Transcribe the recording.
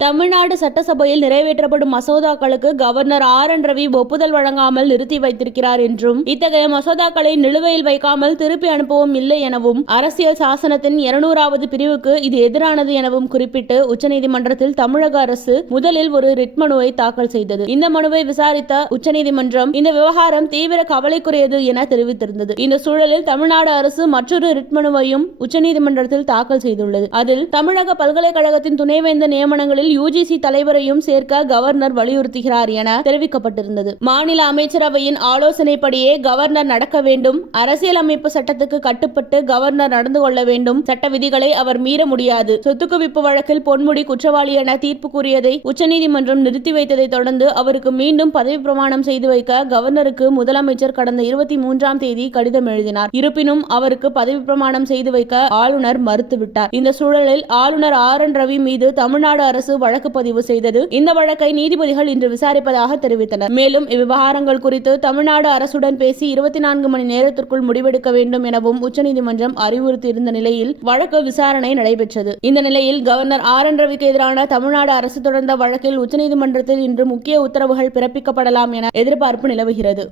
தமிழ்நாடு சட்டசபையில் நிறைவேற்றப்படும் மசோதாக்களுக்கு governor R. N.. Ravi ஒப்புதல் வழங்காமல் நிறுத்தி வைத்திருக்கிறார் என்றும், இத்தகைய மசோதாக்களை நிலுவையில் வைக்காமல் திருப்பி அனுப்பவும் இல்லை எனவும், அரசியல் சாசனத்தின் 200வது பிரிவுக்கு இது எதிரானது எனவும் குறிப்பிட்டு உச்சநீதிமன்றத்தில் தமிழக அரசு முதலில் ஒரு ரிட் மனுவை தாக்கல் செய்தது. இந்த மனுவை விசாரித்த உச்சநீதிமன்றம் இந்த விவகாரம் தீவிர கவலைக்குரியது என தெரிவித்திருந்தது. இந்த சூழலில் தமிழ்நாடு அரசு மற்றொரு ரிட் மனுவையும் உச்சநீதிமன்றத்தில் தாக்கல் செய்துள்ளது. அதில் தமிழக பல்கலைக்கழகத்தின் துணைவேந்தர் நியமனங்களில் UGC தலைவரையும் சேர்க்க கவர்னர் வலியுறுத்துகிறார் என தெரிவிக்கப்பட்டிருந்தது. மாநில அமைச்சரவையின் ஆலோசனைப்படியே கவர்னர் நடக்க வேண்டும். அரசியலமைப்பு சட்டத்துக்கு கட்டுப்பட்டு கவர்னர் நடந்து கொள்ள வேண்டும். சட்ட விதிகளை அவர் மீற முடியாது. சொத்து குவிப்பு வழக்கில் பொன்முடி குற்றவாளி என தீர்ப்பு கூறியதை உச்சநீதிமன்றம் நிறுத்தி வைத்ததை தொடர்ந்து அவருக்கு மீண்டும் பதவி பிரமாணம் செய்து வைக்க கவர்னருக்கு முதலமைச்சர் கடந்த 23ஆம் தேதி கடிதம் எழுதினார். இருப்பினும் அவருக்கு பதவி பிரமாணம் செய்து வைக்க ஆளுநர் மறுத்துவிட்டார். இந்த சூழலில் ஆளுநர் ஆர்.என். ரவி மீது தமிழ்நாடு அரசு வழக்கு பதிவு செய்தது. இந்த வழக்கை நீதிபதிகள் இன்று விசாரிப்பதாக தெரிவித்தனர். மேலும் இவ்விவகாரங்கள் குறித்து தமிழ்நாடு அரசுடன் பேசி 24 மணி நேரத்திற்குள் முடிவெடுக்க வேண்டும் எனவும் உச்சநீதிமன்றம் அறிவுறுத்தியிருந்த நிலையில் வழக்கு விசாரணை நடைபெற்றது. இந்த நிலையில் கவர்னர் ஆர்.என். ரவிக்கு எதிரான தமிழ்நாடு அரசு தொடர்ந்த வழக்கில் உச்சநீதிமன்றத்தில் இன்று முக்கிய உத்தரவுகள் பிறப்பிக்கப்படலாம் என எதிர்பார்ப்பு நிலவுகிறது.